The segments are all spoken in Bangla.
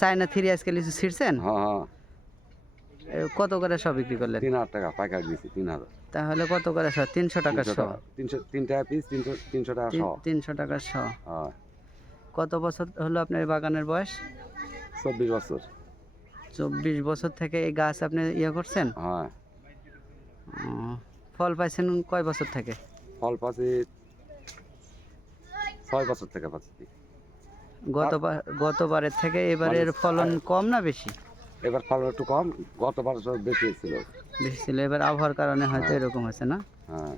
চায়না থ্রি আজকে লিচু ছিঁড়ছেন? হ্যাঁ হ্যাঁ। কত করে সব বিক্রি করলেন? তিন হাজার টাকা পাইকার দিয়েছি তিন হাজার। তাহলে কত করে শ তিনশো টাকা টাকা তিনশো তিন টাকা পিস তিনশো তিনশো টাকা শ। তিনশো টাকা হ্যাঁ। কত বছর হলো আপনার বাগানের বয়স? চব্বিশ বছর। চব্বিশ বছর থেকে এই গাছ আপনি ইয়ে করছেন? হ্যাঁ। ফল পাইছেন কয় বছর থেকে? ফল পাচ্ছি ছয় বছর থেকে পাচ্ছি। গতবার গতবারের থেকে এবারের মানে- ফলন কম না বেশি? এবার ফলন একটু কম গতবার বেশি ছিল। বেশি ছিল এবার আবহাওয়ার কারণে হয়তো হ্যাঁ। এরকম হয়েছে না? হ্যাঁ।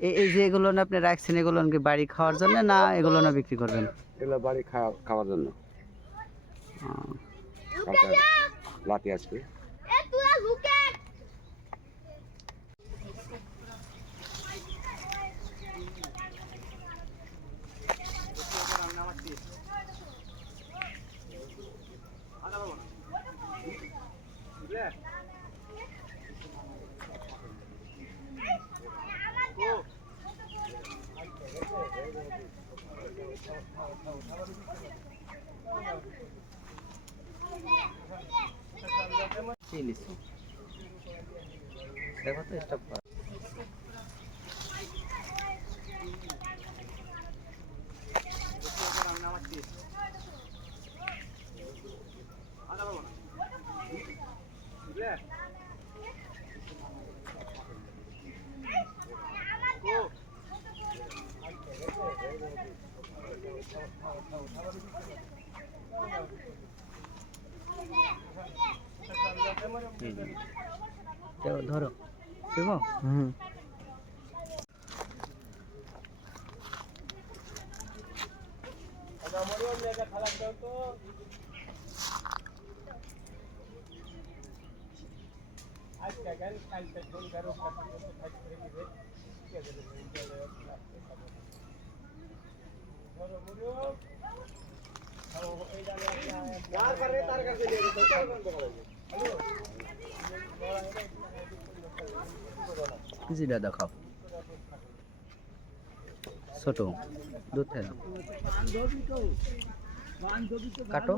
এই এই যে এগুলো না আপনি রাখছেন এগুলো কি বাড়ি খাওয়ার জন্য না এগুলো না বিক্রি করবেন? এগুলো বাড়ি খাওয়া খাওয়ার জন্য। ও, কালকে তো আসবে কি লিচু? দেখো তো stop করো। ধরো শিবো জিরা দেখাও ছোট দুধ। কাটো।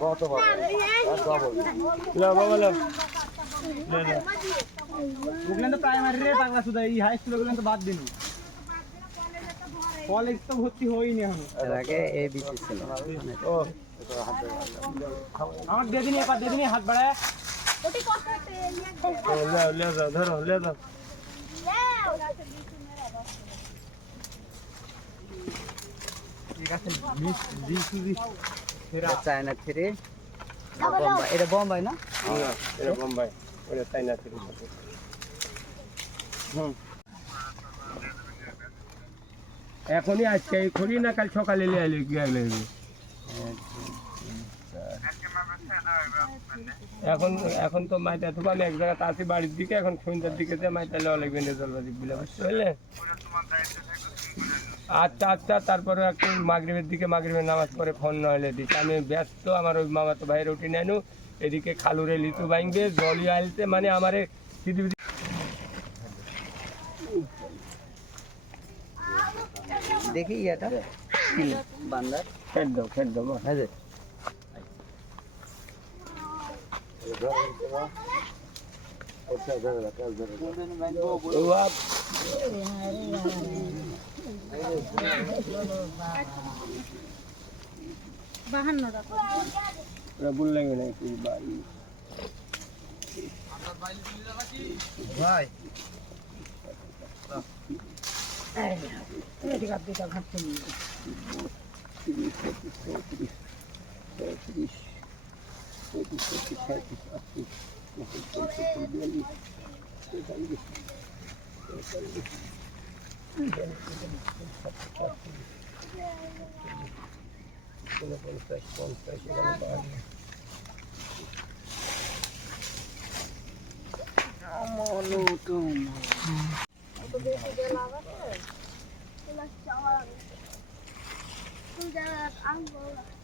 গত বছর গত বছর ওগুলো তো প্রাইমারি রে বাংলা শুধু এই হাই স্কুল ওগুলো তো বাদ দিন কলেজ তো ভর্তি হয়নি এখনও এর আগে এ বিসি ছিল মানে আমার দিয়ে দিন এবার দিয়ে দিন হাত বাড়ায় ধরো লে যাও ঠিক আছে বিশ বিশ বিশ এটা চায়না থ্রি। বোম্বাই এটা বোম্বাই না? এটা বোম্বাই। ওটা চাইনা থেকে হুম। এখনই আজকে এখনই না কাল সকালে লিয়ে লাগবে এখন এখন তো মাইটা তো আমি এক জায়গাতে আছি বাড়ির দিকে এখন সন্ধ্যার দিকে যে মাইটা লেওয়া লাগবে নেজলবাজি বলে বুঝতে পারলে? আচ্ছা আচ্ছা তারপরে একটু মাগরিবের দিকে মাগরিবের নামাজ পরে ফোন নইলে দিচ্ছি আমি ব্যস্ত আমার ওই মামা তো ভাইয়ের উঠি নেনু এদিকে খালুরে লিচু বাইংবে জলি আইলতে মানে আমারে পৃথিবী দেখি এটা বান্দার। খেট দাও খেট দাও হ্যাঁ ভাই ঘাটতে নিয়ে Colocando os pés, os pés chegando no lá que Angola.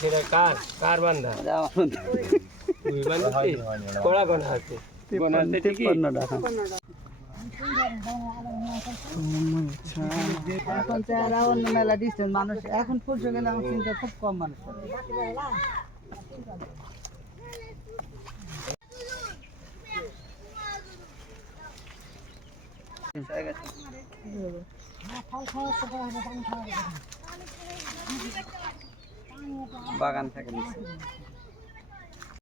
সেটা কার? কার বান্ধা? তুই বান্ধিস কড়া গোনা আছে গোনা আছে ঠিকই তিপ্পান্ন টাকা এখন অন্য মেলা ডিস্টেন্স মানুষ। এখন পুরুষ গেলে আমার চিন্তা খুব কম মানুষ। করে। বাগান থেকে নিচ্ছে